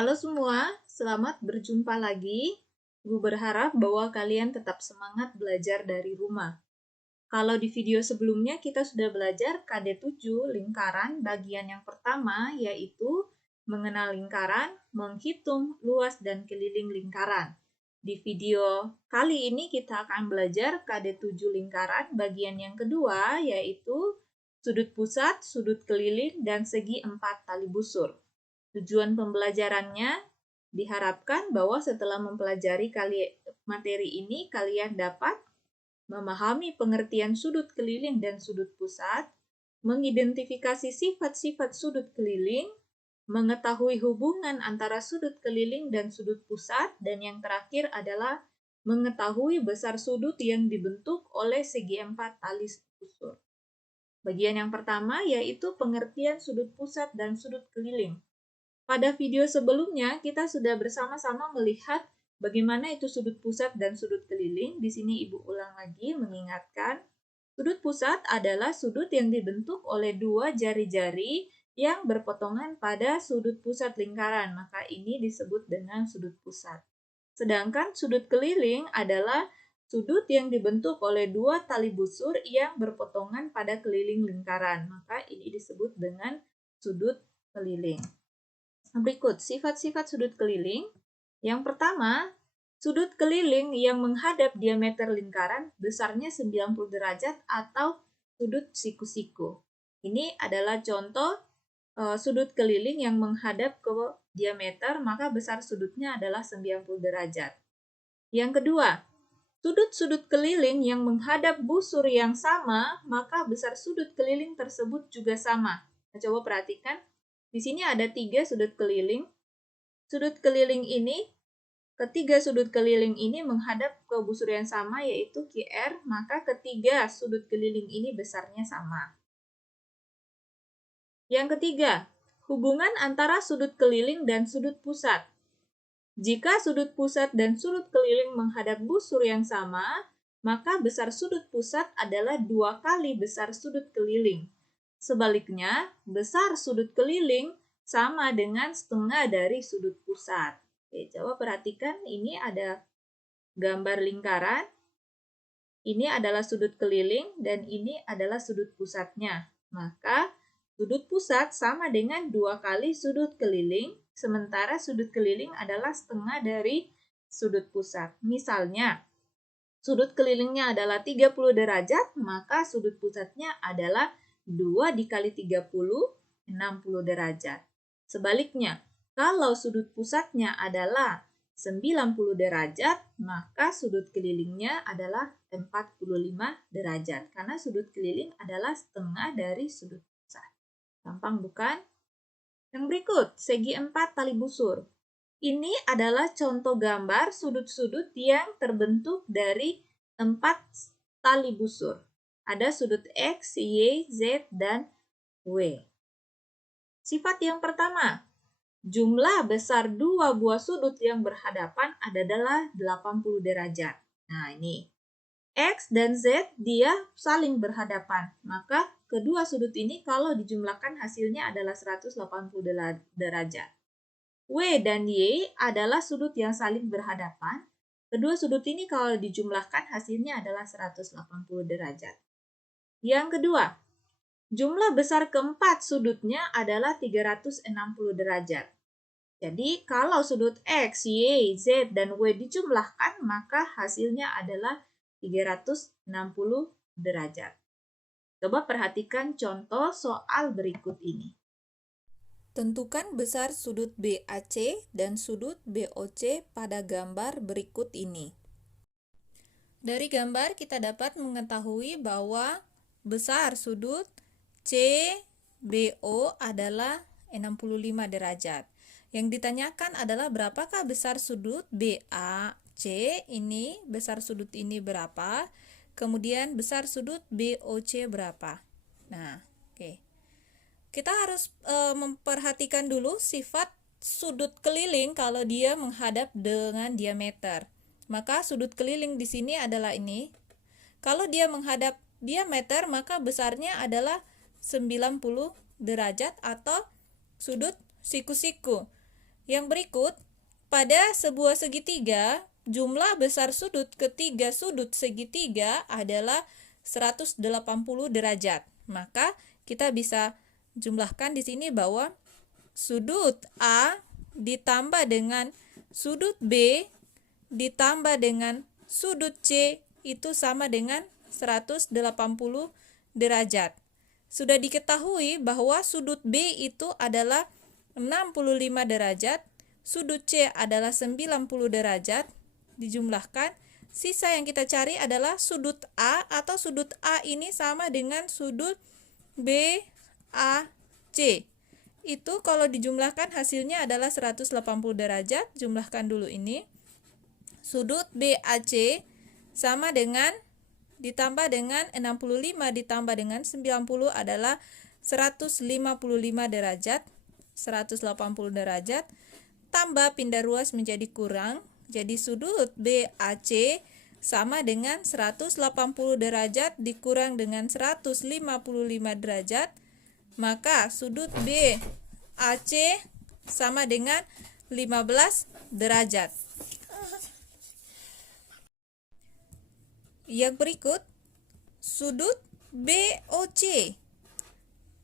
Halo semua, selamat berjumpa lagi. Ibu berharap bahwa kalian tetap semangat belajar dari rumah. Kalau di video sebelumnya kita sudah belajar KD7 lingkaran bagian yang pertama yaitu mengenal lingkaran, menghitung luas dan keliling lingkaran. Di video kali ini kita akan belajar KD7 lingkaran bagian yang kedua yaitu sudut pusat, sudut keliling, dan segi 4 tali busur. Tujuan pembelajarannya diharapkan bahwa setelah mempelajari materi ini, kalian dapat memahami pengertian sudut keliling dan sudut pusat, mengidentifikasi sifat-sifat sudut keliling, mengetahui hubungan antara sudut keliling dan sudut pusat, dan yang terakhir adalah mengetahui besar sudut yang dibentuk oleh segi 4 tali busur. Bagian yang pertama yaitu pengertian sudut pusat dan sudut keliling. Pada video sebelumnya, kita sudah bersama-sama melihat bagaimana itu sudut pusat dan sudut keliling. Di sini Ibu ulang lagi mengingatkan, sudut pusat adalah sudut yang dibentuk oleh dua jari-jari yang berpotongan pada sudut pusat lingkaran, maka ini disebut dengan sudut pusat. Sedangkan sudut keliling adalah sudut yang dibentuk oleh dua tali busur yang berpotongan pada keliling lingkaran, maka ini disebut dengan sudut keliling. Berikut sifat-sifat sudut keliling. Yang pertama, sudut keliling yang menghadap diameter lingkaran besarnya 90 derajat atau sudut siku-siku. Ini adalah contoh sudut keliling yang menghadap ke diameter, maka besar sudutnya adalah 90 derajat. Yang kedua, sudut-sudut keliling yang menghadap busur yang sama, maka besar sudut keliling tersebut juga sama. Nah, coba perhatikan. Di sini ada 3 sudut keliling. Sudut keliling ini, ketiga sudut keliling ini menghadap ke busur yang sama yaitu QR, maka ketiga sudut keliling ini besarnya sama. Yang ketiga, hubungan antara sudut keliling dan sudut pusat. Jika sudut pusat dan sudut keliling menghadap busur yang sama, maka besar sudut pusat adalah 2 kali besar sudut keliling. Sebaliknya, besar sudut keliling sama dengan setengah dari sudut pusat. Oke, coba perhatikan, ini ada gambar lingkaran, ini adalah sudut keliling, dan ini adalah sudut pusatnya. Maka, sudut pusat sama dengan 2 kali sudut keliling, sementara sudut keliling adalah setengah dari sudut pusat. Misalnya, sudut kelilingnya adalah 30 derajat, maka sudut pusatnya adalah 2 dikali 30, 60 derajat. Sebaliknya, kalau sudut pusatnya adalah 90 derajat, maka sudut kelilingnya adalah 45 derajat. Karena sudut keliling adalah setengah dari sudut pusat. Gampang bukan? Yang berikut, segi 4 tali busur. Ini adalah contoh gambar sudut-sudut yang terbentuk dari 4 tali busur. Ada sudut X, Y, Z, dan W. Sifat yang pertama, jumlah besar dua buah sudut yang berhadapan adalah 80 derajat. Nah, ini. X dan Z dia saling berhadapan. Maka kedua sudut ini kalau dijumlahkan hasilnya adalah 180 derajat. W dan Y adalah sudut yang saling berhadapan. Kedua sudut ini kalau dijumlahkan hasilnya adalah 180 derajat. Yang kedua, jumlah besar keempat sudutnya adalah 360 derajat. Jadi kalau sudut X, Y, Z, dan W dijumlahkan maka hasilnya adalah 360 derajat. Coba perhatikan contoh soal berikut ini. Tentukan besar sudut BAC dan sudut BOC pada gambar berikut ini. Dari gambar kita dapat mengetahui bahwa besar sudut CBO adalah 65 derajat. Yang ditanyakan adalah berapakah besar sudut BAC ini, besar sudut ini berapa, kemudian besar sudut BOC berapa. Nah, oke. Kita harus memperhatikan dulu sifat sudut keliling kalau dia menghadap dengan diameter. Maka sudut keliling di sini adalah ini. Kalau dia menghadap diameter, maka besarnya adalah 90 derajat atau sudut siku-siku. Yang berikut, pada sebuah segitiga, jumlah besar sudut ketiga sudut segitiga adalah 180 derajat. Maka kita bisa jumlahkan di sini bahwa sudut A ditambah dengan sudut B ditambah dengan sudut C itu sama dengan 180 derajat. Sudah diketahui bahwa sudut B itu adalah 65 derajat, sudut C adalah 90 derajat, dijumlahkan. Sisa yang kita cari adalah sudut A, atau sudut A ini sama dengan sudut BAC. Itu kalau dijumlahkan hasilnya adalah 180 derajat. Jumlahkan dulu ini. Sudut BAC sama dengan ditambah dengan 65 ditambah dengan 90 adalah 155 derajat. 180 derajat tambah pindah ruas menjadi kurang. Jadi sudut BAC sama dengan 180 derajat dikurang dengan 155 derajat. Maka sudut BAC sama dengan 15 derajat. Yang berikut, sudut BOC.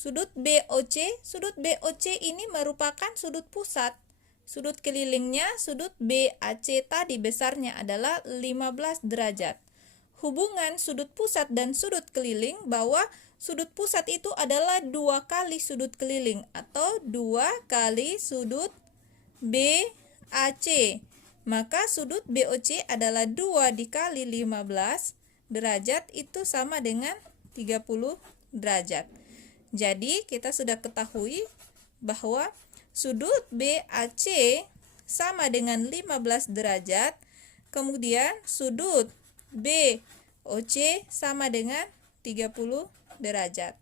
Sudut BOC ini merupakan sudut pusat. Sudut kelilingnya, sudut BAC tadi besarnya adalah 15 derajat. Hubungan sudut pusat dan sudut keliling bahwa sudut pusat itu adalah 2 kali sudut keliling atau 2 kali sudut BAC. Maka sudut BOC adalah 2 dikali 15 derajat itu sama dengan 30 derajat. Jadi kita sudah ketahui bahwa sudut BAC sama dengan 15 derajat, kemudian sudut BOC sama dengan 30 derajat.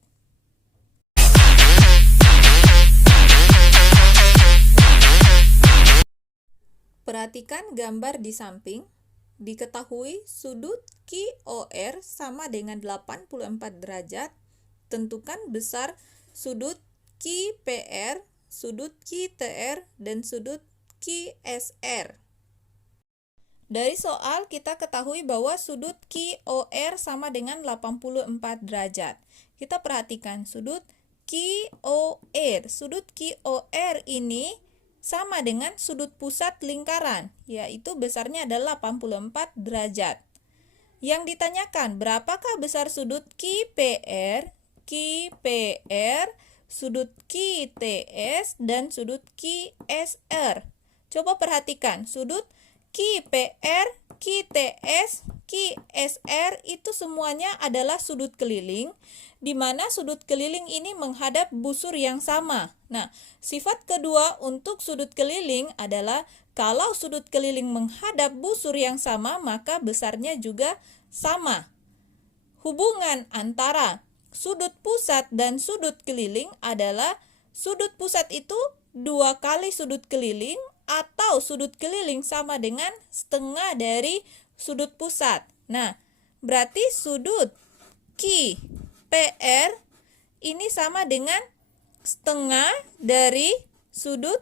Perhatikan gambar di samping. Diketahui sudut QOR sama dengan 84 derajat. Tentukan besar sudut QPR, sudut QTR, dan sudut QSR. Dari soal kita ketahui bahwa sudut QOR sama dengan 84 derajat. Kita perhatikan sudut QOR. Sudut QOR ini sama dengan sudut pusat lingkaran, yaitu besarnya adalah 84 derajat. Yang ditanyakan, berapakah besar sudut QPR, sudut QTS, dan sudut QSR? Coba perhatikan, sudut QPR, QTS, QSR itu semuanya adalah sudut keliling, di mana sudut keliling ini menghadap busur yang sama. Nah, sifat kedua untuk sudut keliling adalah kalau sudut keliling menghadap busur yang sama, maka besarnya juga sama. Hubungan antara sudut pusat dan sudut keliling adalah sudut pusat itu 2 kali sudut keliling, atau sudut keliling sama dengan setengah dari sudut pusat. Nah, berarti sudut QPR ini sama dengan setengah dari sudut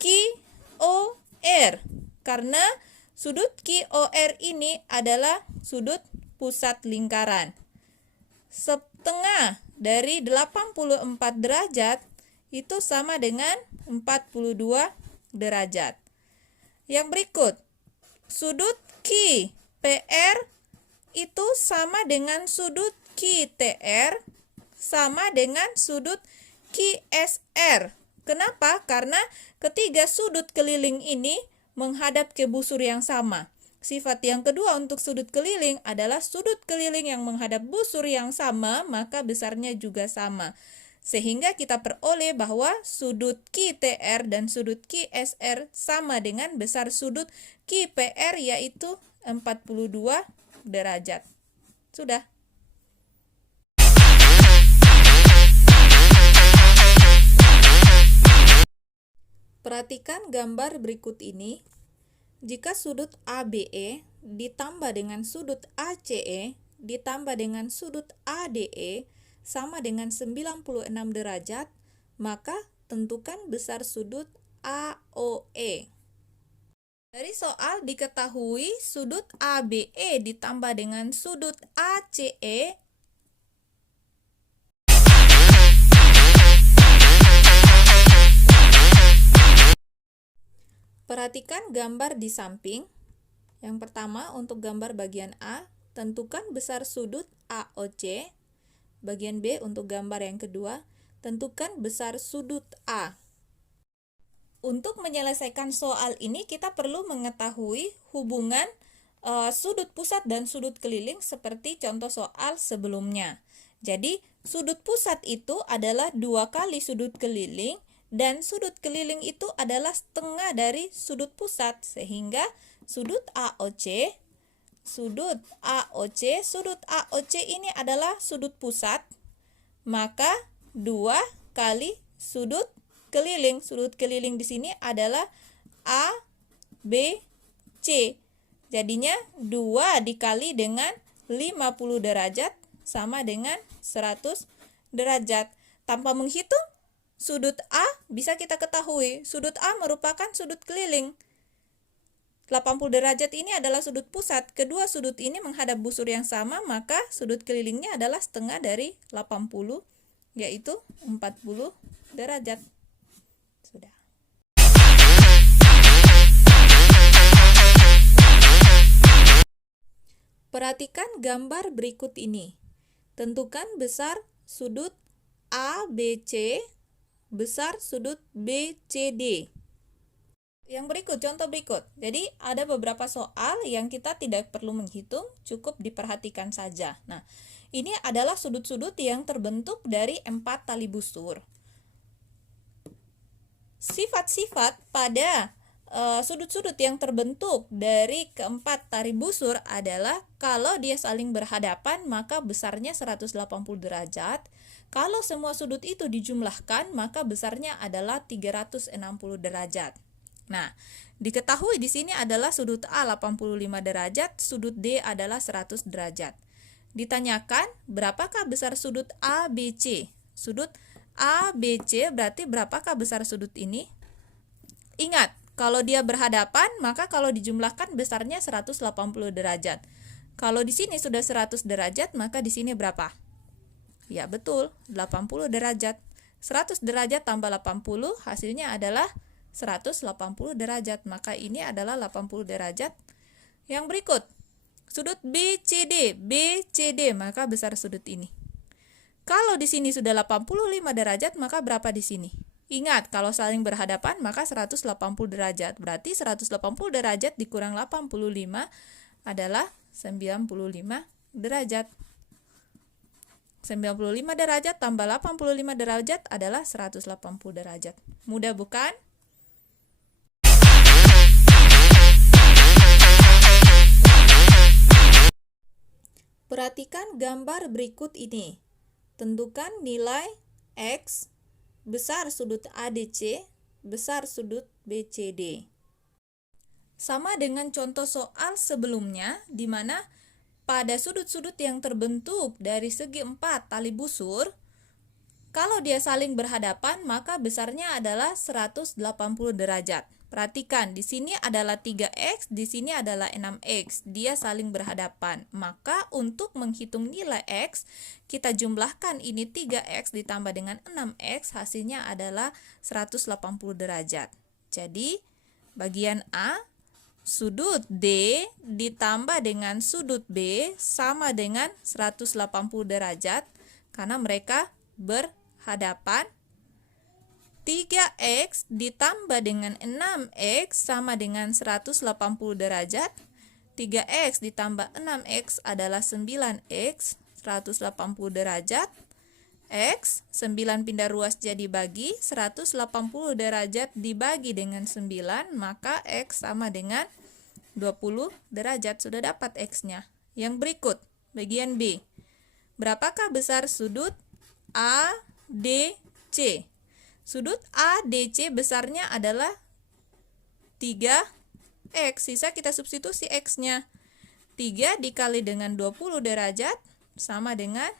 QOR, karena sudut QOR ini adalah sudut pusat lingkaran. Setengah dari 84 derajat itu sama dengan 42 derajat. Yang berikut, sudut QPR itu sama dengan sudut QTR sama dengan sudut QSR. Kenapa? Karena ketiga sudut keliling ini menghadap ke busur yang sama. Sifat yang kedua untuk sudut keliling adalah sudut keliling yang menghadap busur yang sama, maka besarnya juga sama. Sehingga kita peroleh bahwa sudut QTR dan sudut QSR sama dengan besar sudut QPR, yaitu 42 derajat. Sudah. Perhatikan gambar berikut ini. Jika sudut ABE ditambah dengan sudut ACE ditambah dengan sudut ADE sama dengan 96 derajat, maka tentukan besar sudut AOE. Dari soal diketahui sudut ABE ditambah dengan sudut ACE perhatikan gambar di samping. Yang pertama, untuk gambar bagian A, tentukan besar sudut AOC. Bagian B, untuk gambar yang kedua, tentukan besar sudut A. Untuk menyelesaikan soal ini, kita perlu mengetahui hubungan sudut pusat dan sudut keliling seperti contoh soal sebelumnya. Jadi, sudut pusat itu adalah 2 kali sudut keliling, dan sudut keliling itu adalah setengah dari sudut pusat, sehingga sudut AOC ini adalah sudut pusat, maka 2 kali sudut keliling. Sudut keliling di sini adalah ABC. Jadinya 2 dikali dengan 50 derajat sama dengan 100 derajat. Tanpa menghitung sudut A, bisa kita ketahui sudut A merupakan sudut keliling. 80 derajat ini adalah sudut pusat. Kedua sudut ini menghadap busur yang sama, maka sudut kelilingnya adalah setengah dari 80, yaitu 40 derajat. Sudah. Perhatikan gambar berikut ini. Tentukan besar sudut ABC, besar sudut BCD. Yang berikut, contoh berikut. Jadi, ada beberapa soal yang kita tidak perlu menghitung, cukup diperhatikan saja. Nah, ini adalah sudut-sudut yang terbentuk dari 4 tali busur. Sifat-sifat pada sudut-sudut yang terbentuk dari keempat tali busur adalah kalau dia saling berhadapan maka besarnya 180 derajat. Kalau semua sudut itu dijumlahkan maka besarnya adalah 360 derajat. Nah, diketahui di sini adalah sudut A 85 derajat, sudut D adalah 100 derajat. Ditanyakan berapakah besar sudut ABC? Sudut ABC berarti berapakah besar sudut ini? Ingat, kalau dia berhadapan, maka kalau dijumlahkan besarnya 180 derajat. Kalau di sini sudah 100 derajat, maka di sini berapa? Ya, betul, 80 derajat. 100 derajat tambah 80, hasilnya adalah 180 derajat. Maka ini adalah 80 derajat. Yang berikut, sudut BCD, maka besar sudut ini. Kalau di sini sudah 85 derajat, maka berapa di sini? Ingat, kalau saling berhadapan maka 180 derajat. Berarti 180 derajat dikurang 85 adalah 95 derajat. 95 derajat tambah 85 derajat adalah 180 derajat. Mudah bukan? Perhatikan gambar berikut ini. Tentukan nilai X besar sudut ADC, besar sudut BCD. Sama dengan contoh soal sebelumnya, di mana pada sudut-sudut yang terbentuk dari segi 4 tali busur, kalau dia saling berhadapan, maka besarnya adalah 180 derajat. Perhatikan, di sini adalah 3X, di sini adalah 6X. Dia saling berhadapan. Maka untuk menghitung nilai X, kita jumlahkan ini 3X ditambah dengan 6X, hasilnya adalah 180 derajat. Jadi, bagian A, sudut D ditambah dengan sudut B sama dengan 180 derajat, karena mereka berhadapan. 3X ditambah dengan 6X sama dengan 180 derajat. 3X ditambah 6X adalah 9X, 180 derajat. X, 9 pindah ruas jadi bagi, 180 derajat dibagi dengan 9, maka X sama dengan 20 derajat. Sudah dapat X-nya. Yang berikut, bagian B. Berapakah besar sudut ADC? Sudut ADC besarnya adalah 3X. Sisa kita substitusi X-nya. 3 dikali dengan 20 derajat sama dengan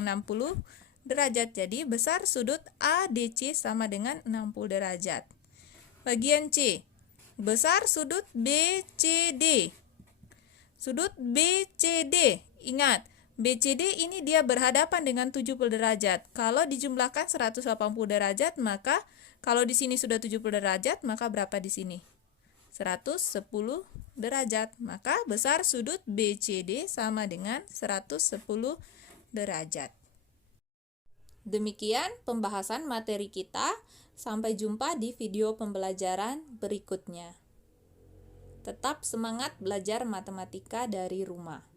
60 derajat. Jadi besar sudut ADC sama dengan 60 derajat. Bagian C. Besar sudut BCD. Sudut BCD. Ingat, BCD ini dia berhadapan dengan 70 derajat. Kalau dijumlahkan 180 derajat, maka kalau di sini sudah 70 derajat, maka berapa di sini? 110 derajat. Maka besar sudut BCD sama dengan 110 derajat. Demikian pembahasan materi kita. Sampai jumpa di video pembelajaran berikutnya. Tetap semangat belajar matematika dari rumah.